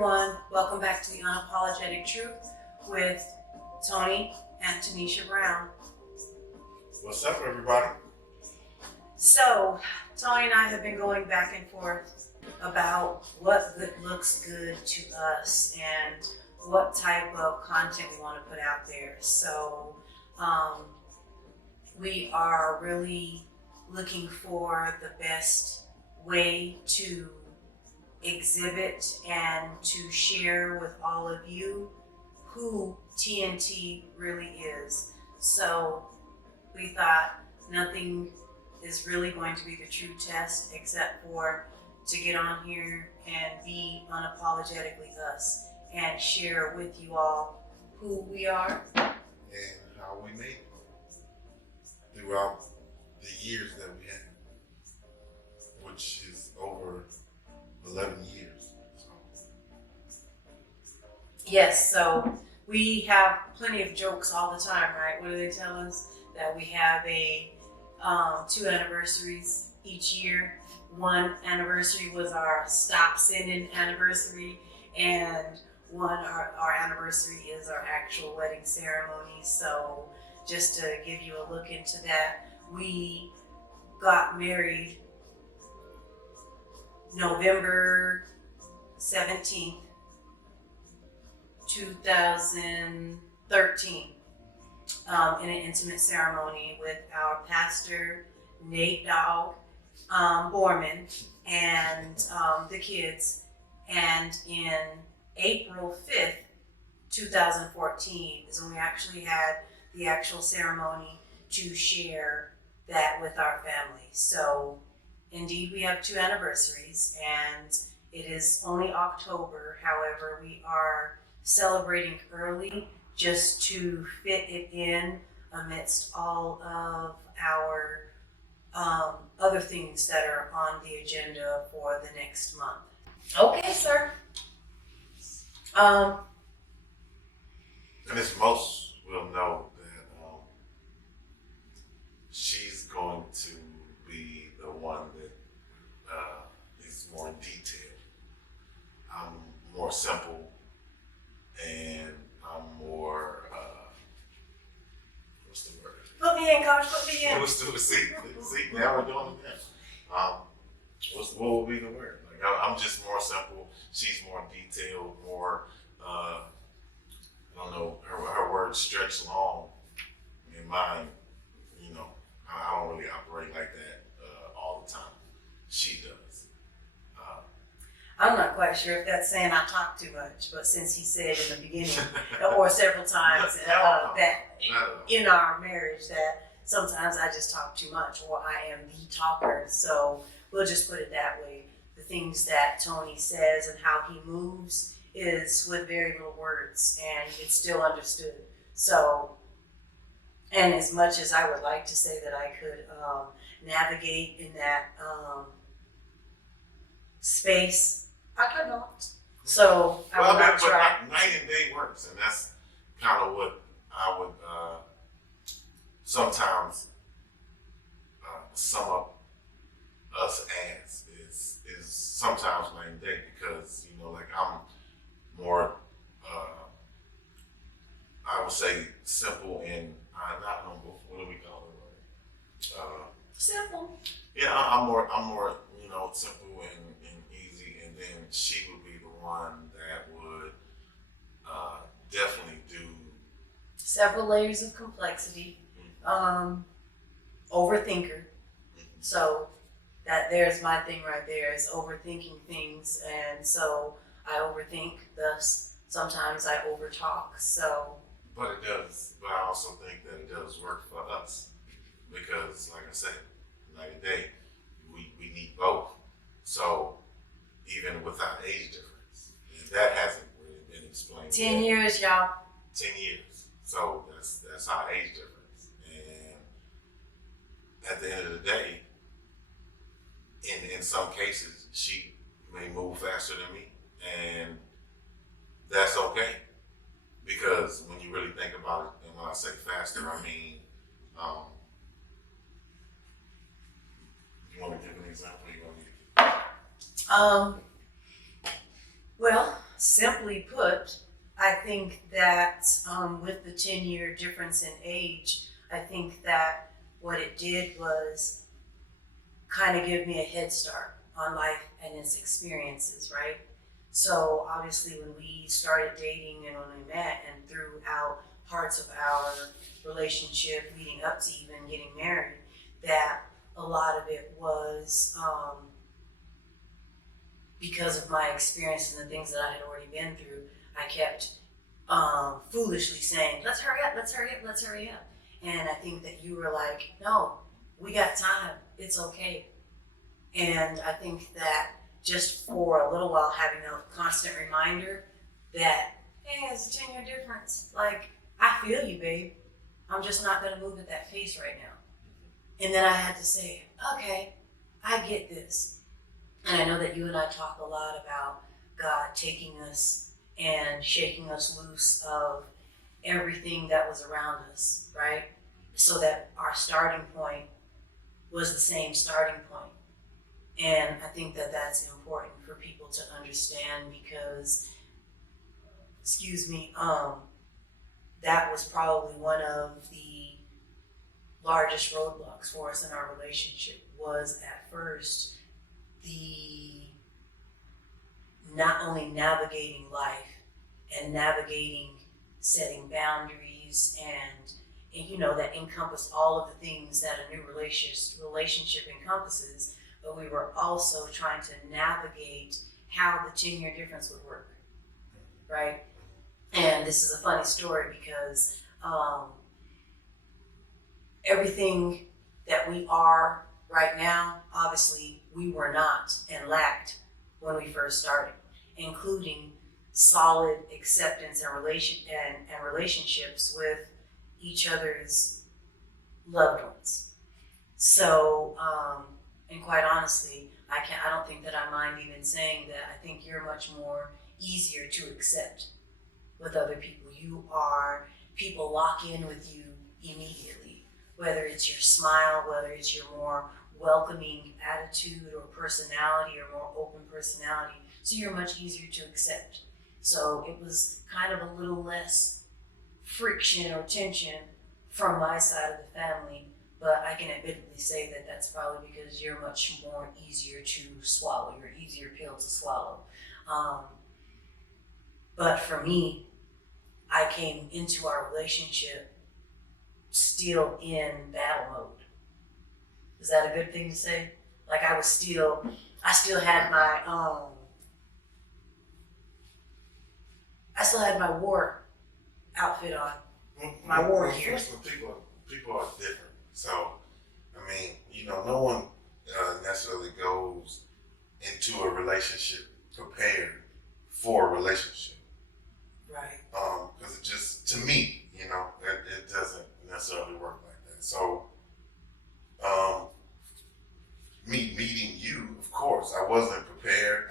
everyone. Welcome back to the Unapologetic Truth with Tony and Tanisha Brown. What's up, everybody? So, Tony and I have been going back and forth about what looks good to us and what type of content we want to put out there. So, we are really looking for the best way to exhibit and to share with all of you who TNT really is. So we thought nothing is really going to be the true test except for to get on here and be unapologetically us and share with you all who we are and how we made it throughout the years that we had, which is over 11 years. Yes, so we have plenty of jokes all the time, right? What do they tell us? That we have 2 anniversaries each year. One anniversary was our stop sending anniversary, and our anniversary is our actual wedding ceremony. So just to give you a look into that, we got married November 17th, 2013, in an intimate ceremony with our pastor, Nate Dogg Borman, and the kids. And in April 5th, 2014 is when we actually had the actual ceremony to share that with our family. So indeed, we have 2 anniversaries, and it is only October. However, we are celebrating early just to fit it in amidst all of our other things that are on the agenda for the next month. Okay, sir. And as most will know that she's going to be the one that is more detailed. I'm more simple, and I'm more, what's the word? Put me in, coach, put me in. See, now we're doing it now. What would be the word? Like, I'm just more simple. She's more detailed, more, I don't know, her words stretch long. In mine, I don't really operate like that all the time. She does. I'm not quite sure if that's saying I talk too much, but since he said in the beginning or several times that in our marriage that sometimes I just talk too much or I am the talker. So we'll just put it that way. The things that Tony says and how he moves is with very little words, and it's still understood. So, and as much as I would like to say that I could navigate in that space, I cannot. So I will not try. But night and day works, and that's kind of what I would sometimes sum up us as is sometimes night and day, because like I'm more I would say simple and not humble. What do we call it? Simple. Yeah, I'm more simple and easy, and then she would be the one that would definitely do Several layers of complexity. Overthinker. So there's my thing right there, is overthinking things, and so I overthink, thus sometimes I overtalk. So but it does, but I also think that it does work for us, because like I said, night and day, we need both. So even with our age difference, and that hasn't really been explained 10 yet. years, y'all. 10 years. So that's our age difference. And at the end of the day, in some cases, she may move faster than me, and that's okay. Because when you really think about it, and when I say faster, I mean, you want to give an example? Well, simply put, I think that with the 10-year difference in age, I think that what it did was kind of give me a head start on life and its experiences, right? So obviously when we started dating and when we met and throughout parts of our relationship leading up to even getting married, that a lot of it was because of my experience and the things that I had already been through. I kept foolishly saying, let's hurry up, let's hurry up, let's hurry up. And I think that you were like, no, we got time, it's okay. And I think that just for a little while having a constant reminder that, hey, it's a 10-year difference. Like, I feel you, babe. I'm just not gonna move at that pace right now. And then I had to say, okay, I get this. And I know that you and I talk a lot about God taking us and shaking us loose of everything that was around us, right? So that our starting point was the same starting point. And I think that that's important for people to understand because, that was probably one of the largest roadblocks for us in our relationship was at first the not only navigating life and navigating setting boundaries and that encompass all of the things that a new relationship encompasses, but we were also trying to navigate how the 10-year difference would work, right? And this is a funny story because everything that we are right now, obviously we were not and lacked when we first started, including solid acceptance and relationships with each other's loved ones. So, and quite honestly, I don't think that I mind even saying that. I think you're much more easier to accept with other people. People lock in with you immediately, whether it's your smile, whether it's your more welcoming attitude or personality or more open personality. So you're much easier to accept. So it was kind of a little less friction or tension from my side of the family, but I can admittedly say that that's probably because you're much more easier to swallow. You're an easier pill to swallow. But for me, I came into our relationship still in battle mode. Is that a good thing to say? Like I still had my war outfit on, my war gear. People are different. So, I mean, no one necessarily goes into a relationship prepared for a relationship. Right. Because it just, to me, it doesn't necessarily work like that. So, me meeting you, of course, I wasn't prepared.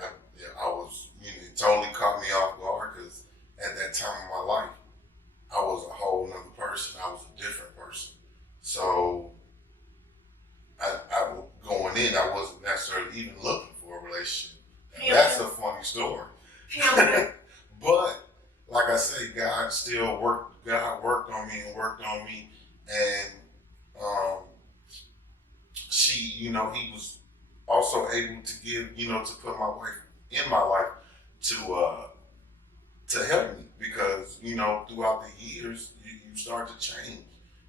I was, it totally caught me off guard because at that time of my life, I was a whole nother person. I was a different person. So, I going in, I wasn't necessarily even looking for a relationship. And that's a funny story. But like I say, God worked on me and worked on me, and he was also able to give, to put my wife in my life to help me because, throughout the years, you start to change.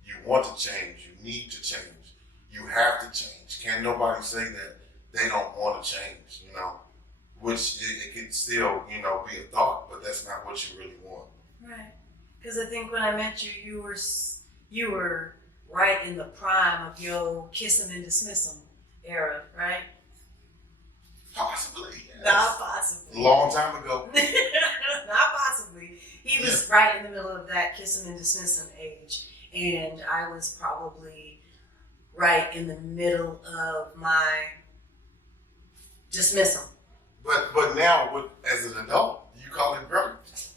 You want to change. You need to change. You have to change. Can't nobody say that they don't want to change, which it can still, be a thought, but that's not what you really want. Right. Because I think when I met you, you were right in the prime of your kiss 'em and dismiss 'em era, right? Possibly. Yes. Not possibly. Long time ago. Not possibly. He was right in the middle of that kiss 'em and dismiss 'em age. And I was probably right in the middle of my dismissal. But now, as an adult, you call it growth.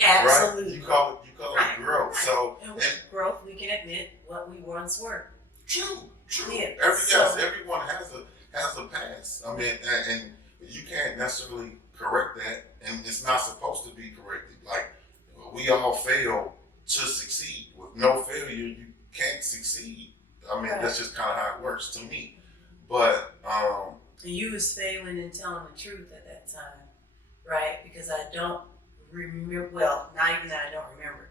Absolutely. Right? You call it growth. So, and with growth, we can admit what we once were. True. Yeah. Everyone has a past. I mean, and you can't necessarily correct that, and it's not supposed to be corrected. Like, we all fail to succeed. With no failure, you can't succeed. I mean, that's just kind of how it works to me. But And you was failing in telling the truth at that time, right? Because I don't remember, well, not even that I don't remember,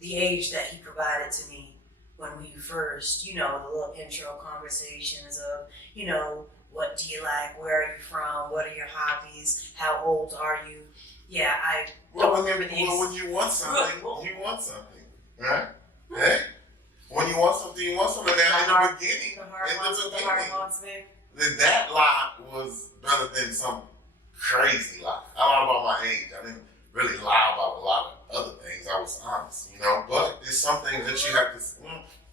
the age that he provided to me when we first, the little intro conversations of, what do you like, where are you from, what are your hobbies, how old are you? Yeah, I don't remember the when you want something, you want something, right? Hey, when you want something, you want something. Now, in the beginning, then that lie was better than some crazy lie. I lied about my age. I didn't really lie about a lot of other things. I was honest, But it's some things that you have to,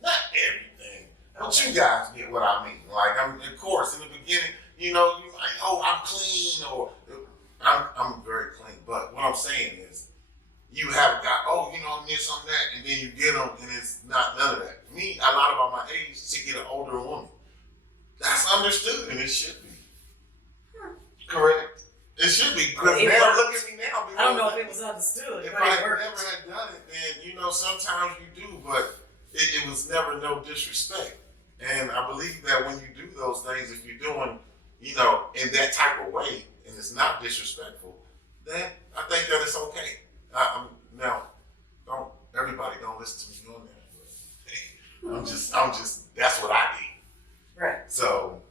not everything, but you guys get what I mean. Like, of course, in the beginning, you might, I'm clean, or I'm very clean. But what I'm saying is, you have a guy, this, something, that, and then you get them, and it's not none of that. Me, I lied about my age to get an older woman. That's understood, and it should be. Correct. It should be, because now, look at me now. I don't know if it was understood. If I never had done it, then, sometimes you do, but it was never no disrespect. And I believe that when you do those things, if you're doing, in that type of way, and it's not disrespectful, then I think that it's okay. Now, everybody don't listen to me on that, but hey, I'm just, that's what I did. Right. So,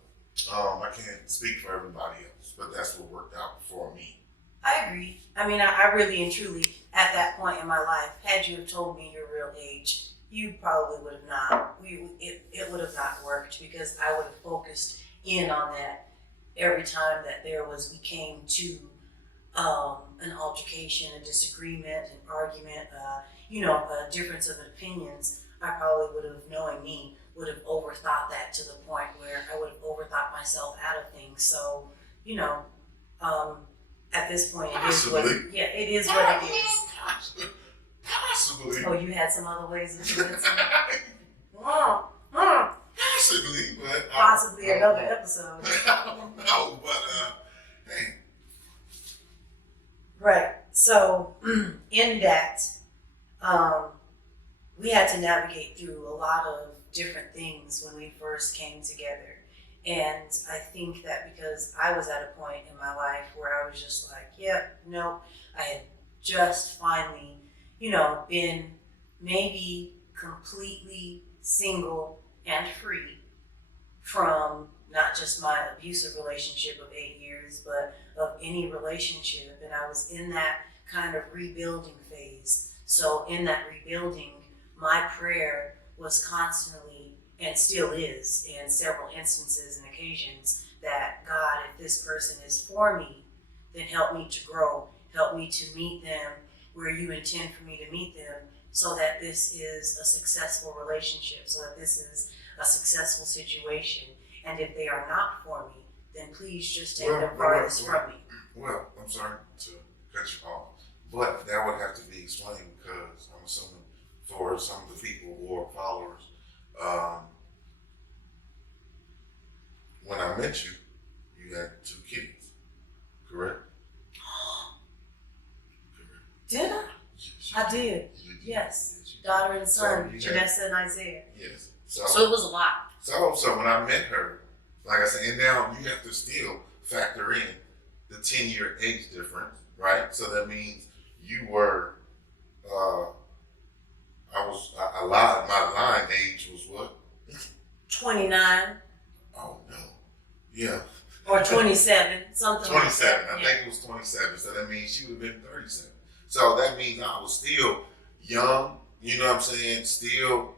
I can't speak for everybody else, but that's what worked out for me. I agree. I mean, I really and truly, at that point in my life, had you have told me your real age, you probably would have not. It would have not worked, because I would have focused in on that every time that we came to an altercation, a disagreement, an argument, a difference of opinions. I probably would have, knowing me, would have overthought that to the point where I would have overthought myself out of things. So, at this point, it is what it is. Possibly. Oh, you had some other ways of doing it? Possibly, but possibly another episode. No, but hey. Right. So in that, we had to navigate through a lot of different things when we first came together. And I think that because I was at a point in my life where I was just like, I had just finally, been maybe completely single and free from not just my abusive relationship of 8 years, but of any relationship. And I was in that kind of rebuilding phase. So in that rebuilding, my prayer was constantly, and still is in several instances and occasions, that God, if this person is for me, then help me to grow, help me to meet them where you intend for me to meet them, so that this is a successful relationship, so that this is a successful situation. And if they are not for me, then please just take them farthest from me. Well, I'm sorry to cut you off, but that would have to be explained, because I'm assuming for some of the people who are followers, when I met you, you had 2 kids, correct? Did I? Yes, I did. Yes. Daughter and son, Janessa and Isaiah. Yes. So it was a lot. So when I met her, like I said, and now you have to still factor in the 10-year age difference, right? So that means you were, I lied, my line age was what? 29. Oh no. Yeah. Or 27, something 27, like that. I think it was 27, so that means she would have been 37. So that means I was still young, you know what I'm saying? Still,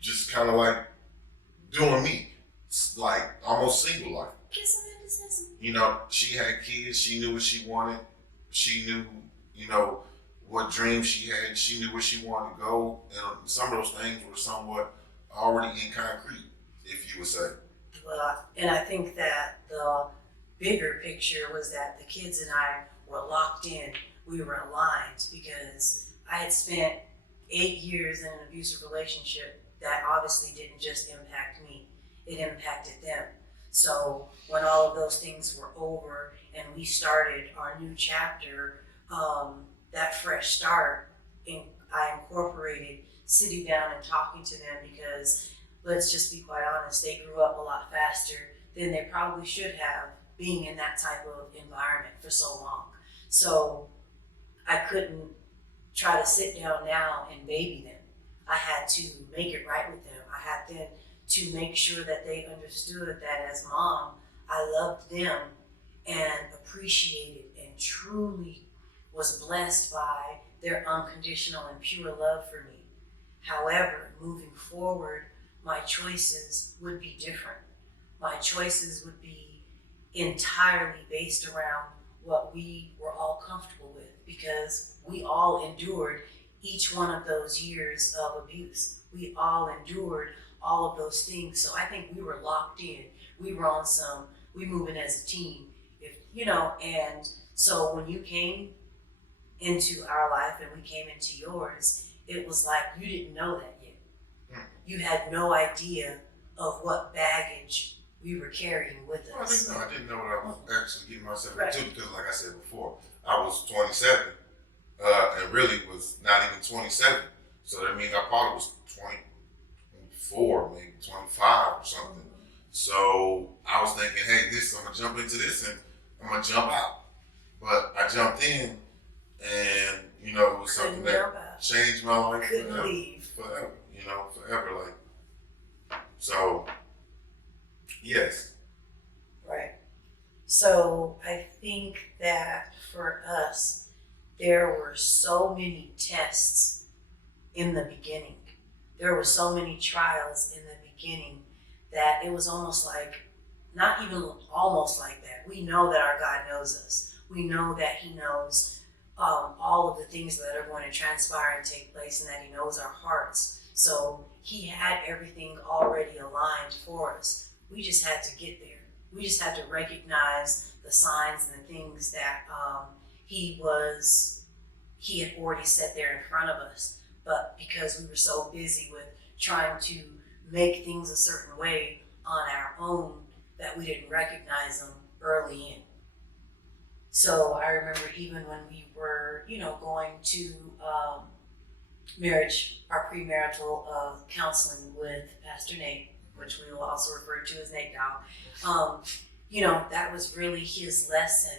just kind of like doing me, like almost single life. She had kids, she knew what she wanted, she knew, what dreams she had, she knew where she wanted to go, and some of those things were somewhat already in concrete, if you would say. Well, and I think that the bigger picture was that the kids and I were locked in, we were aligned, because I had spent 8 years in an abusive relationship that obviously didn't just impact me, it impacted them. So when all of those things were over and we started our new chapter, that fresh start, I incorporated sitting down and talking to them because let's just be quite honest, they grew up a lot faster than they probably should have being in that type of environment for so long. So I couldn't try to sit down now and baby them. I had to make it right with them. I had then to make sure that they understood that as mom, I loved them and appreciated and truly was blessed by their unconditional and pure love for me. However, moving forward, my choices would be different. My choices would be entirely based around what we were all comfortable with because we all endured each one of those years of abuse. We all endured all of those things. So I think we were locked in. We were on we moving as a team, and so when you came into our life and we came into yours, it was like you didn't know that yet. You had no idea of what baggage we were carrying with us. I didn't know what I was actually getting myself into because, like I said before, I was 27 and really was not even 27. So that means I probably was 24, maybe 25 or something. So I was thinking, hey, I'm gonna jump into this and I'm gonna jump out. But I jumped in and, it was something that changed my life Couldn't leave. forever, forever. So, yes. Right. So I think that for us, there were so many tests in the beginning. There were so many trials in the beginning that it was almost like, not even almost like that. We know that our God knows us. We know that He knows all of the things that are going to transpire and take place and that He knows our hearts. So He had everything already aligned for us. We just had to get there. We just had to recognize the signs and the things that He had already set there in front of us. But because we were so busy with trying to make things a certain way on our own, that we didn't recognize them early in. So I remember even when we were, going to marriage, our premarital counseling with Pastor Nate, which we will also refer to as Nate Dow. That was really his lesson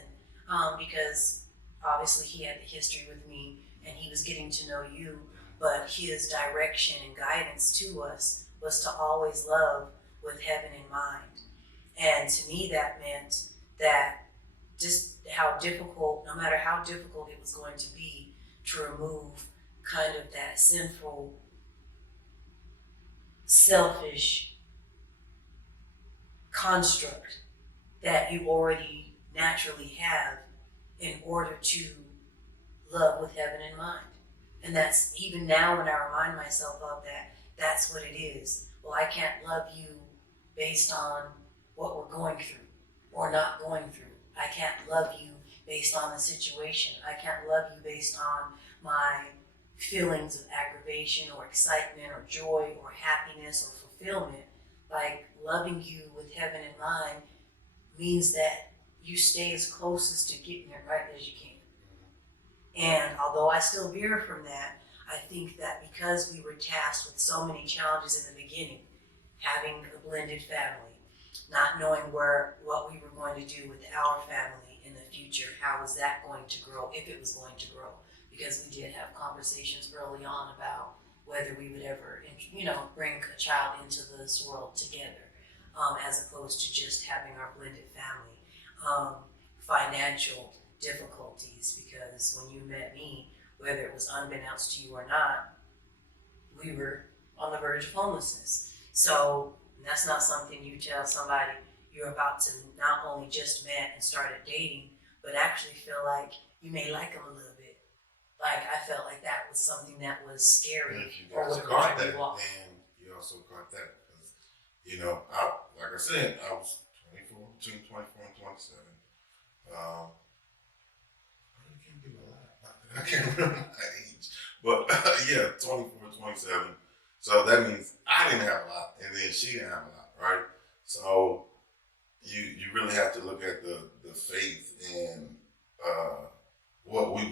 because obviously he had the history with me and he was getting to know you, but his direction and guidance to us was to always love with heaven in mind. And to me, that meant that just how difficult, no matter how difficult it was going to be to remove kind of that sinful, selfish construct that you already naturally have in order to love with heaven in mind. And that's even now when I remind myself of that, that's what it is. Well, I can't love you based on what we're going through or not going through. I can't love you based on the situation. I can't love you based on my feelings of aggravation or excitement or joy or happiness or fulfillment. Like loving you with heaven in mind means that you stay as closest to getting it right as you can. And although I still veer from that, I think that because we were tasked with so many challenges in the beginning, having a blended family, not knowing what we were going to do with our family in the future, how was that going to grow, if it was going to grow, because we did have conversations early on about whether we would ever, bring a child into this world together, as opposed to just having our blended family. Financial difficulties, because when you met me, whether it was unbeknownst to you or not, we were on the verge of homelessness. So that's not something you tell somebody you're about to not only just met and started dating, but actually feel like you may like them a little bit. Like I felt like that was something that was scary. And if you guys caught that, then you also caught that. Because, like I said, I was 24, between 24 and 27. I can't remember my age. But 24, 27. So that means I didn't have a lot, and then she didn't have a lot, right? So you really have to look at the faith in what we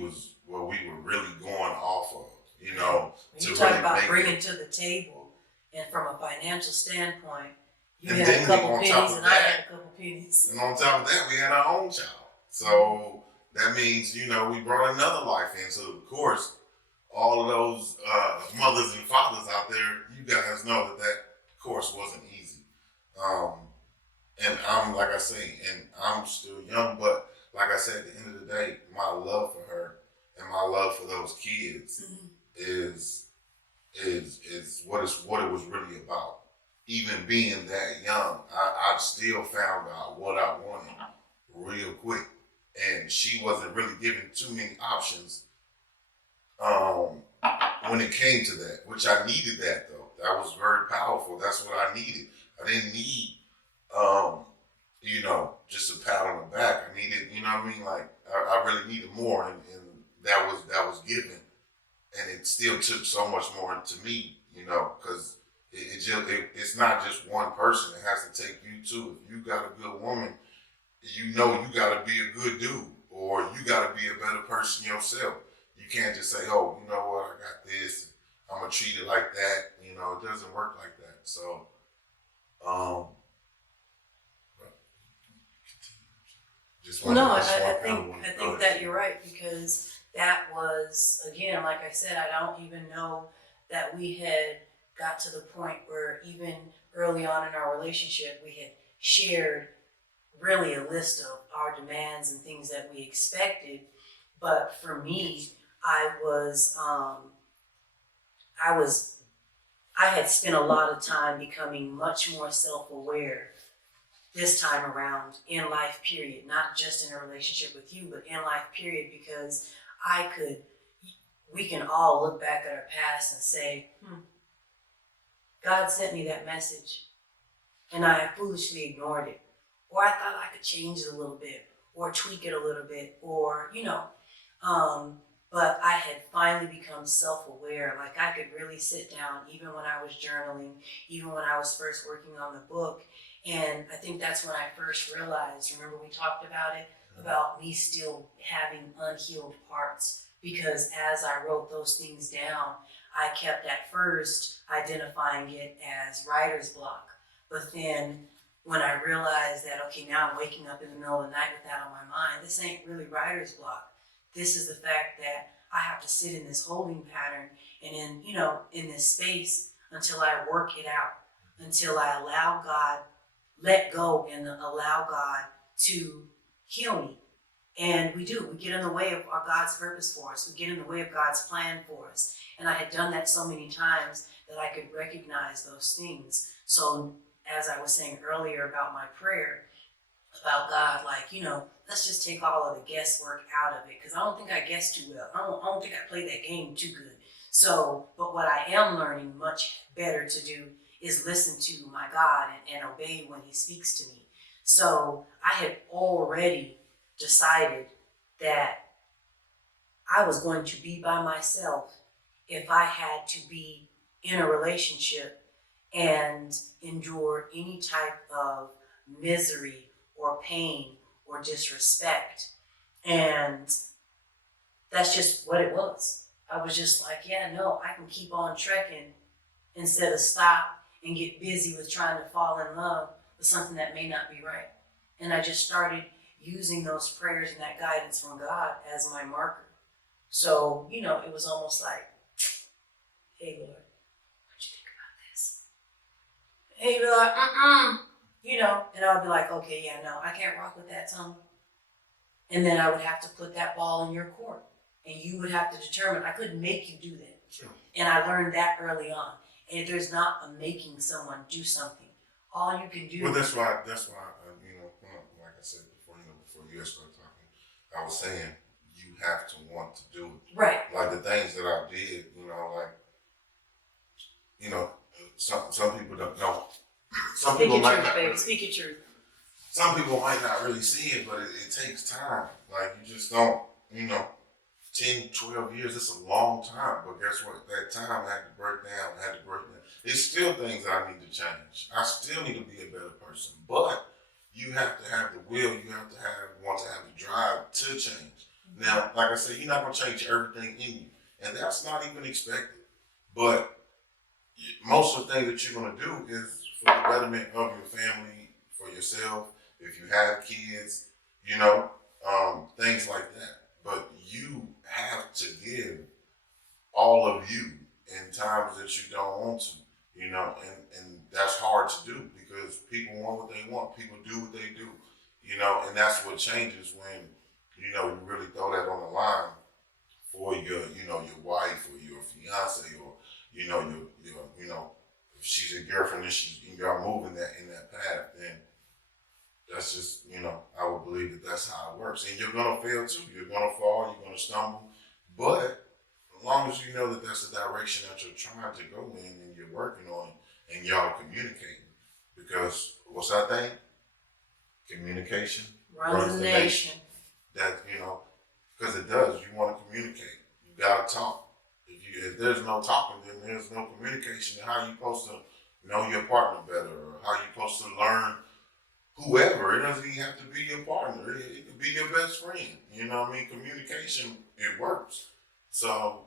were really going off of, you know, When to you talk really about make bringing it. to the table, and from a financial standpoint, you And had then a couple on top pennies of and I that, had a couple pennies. And on top of that, we had our own child. So that means, you know, we brought another life in. So, of course, all of those mothers and fathers out there, you guys know that that course wasn't easy. Um, and I'm, like I say, and I'm still young, but like I said, at the end of the day, my love for her and my love for those kids is what it was really about. Even being that young, I still found out what I wanted real quick, and she wasn't really given too many options when it came to that, which I needed that though. That was very powerful. That's what I needed. I didn't need, you know, just a pat on the back. I needed, you know what I mean? Like I really needed more, and that was given, and it still took so much more to me, you know, because it's not just one person. It has to take you too. If you got a good woman, you know you got to be a good dude, or you got to be a better person yourself. You can't just say, oh, you know what, I got this, I'm gonna treat it like that. You know, it doesn't work like that. So, just Well, wanted, no, just I wanted- kinda think wanted I to think throw that in. you're right, because that was, again, like I said, I don't even know that we had got to the point where even early on in our relationship we had shared really a list of our demands and things that we expected. But for me, I had spent a lot of time becoming much more self-aware this time around in life period, not just in a relationship with you, but in life period, because we can all look back at our past and say, God sent me that message and I foolishly ignored it. Or I thought I could change it a little bit or tweak it a little bit, or, you know, but I had finally become self-aware. Like I could really sit down, even when I was journaling, even when I was first working on the book. And I think that's when I first realized, remember we talked about it, about me still having unhealed parts. Because as I wrote those things down, I kept at first identifying it as writer's block. But then when I realized that, okay, now I'm waking up in the middle of the night with that on my mind, this ain't really writer's block. This is the fact that I have to sit in this holding pattern and in this space until I work it out, until I allow God, let go and allow God to heal me. And we get in the way of our God's purpose for us. We get in the way of God's plan for us. And I had done that so many times that I could recognize those things. So as I was saying earlier about my prayer, about God, like, let's just take all of the guesswork out of it, because I don't think I guess too well. I don't think I played that game too good. So, but what I am learning much better to do is listen to my God and obey when he speaks to me. So I had already decided that I was going to be by myself if I had to be in a relationship and endure any type of misery or pain or disrespect. And that's just what it was. I was just like, yeah, no, I can keep on trekking instead of stop and get busy with trying to fall in love with something that may not be right. And I just started using those prayers and that guidance from God as my marker. So, it was almost like, hey, Lord, what you think about this? And he'd be like, and I would be like, okay, yeah, no, I can't rock with that tongue. And then I would have to put that ball in your court. And you would have to determine, I couldn't make you do that. Sure. And I learned that early on. And there's not a making someone do something. All you can do. Well, that's why, like I said before, before you guys started talking, I was saying you have to want to do it. Right. Like the things that I did, some people don't know. Some Speak people your might truth, not baby. really, Speak your truth. some people might not really see it, but it takes time. Like you just don't, 10, 12 years, it's a long time. But guess what? That time I had to break down, There's still things that I need to change. I still need to be a better person. But you have to have the will, you have to want to have the drive to change. Now, like I said, you're not gonna change everything in you, and that's not even expected. But most of the things that you're gonna do is for the betterment of your family, for yourself, if you have kids, you know, things like that. But you have to give all of you in times that you don't want to, you know, and that's hard to do because people want what they want, people do what they do, you know, and that's what changes when, you know, you really throw that on the line for your, you know, your wife or your fiance or, you know, your you know, if she's your girlfriend and y'all moving that in that path, then that's just, you know, I would believe that that's how it works. And you're gonna fail too. You're gonna fall. You're gonna stumble. But as long as you know that that's the direction that you're trying to go in and you're working on it and y'all communicating, because what's that thing? Communication Runs the nation. That, you know, because it does. You want to communicate. You gotta talk. If there's no talking, then there's no communication. And how you supposed to know your partner better, or how you supposed to learn whoever. It doesn't even have to be your partner. It could be your best friend. You know what I mean? Communication, it works. So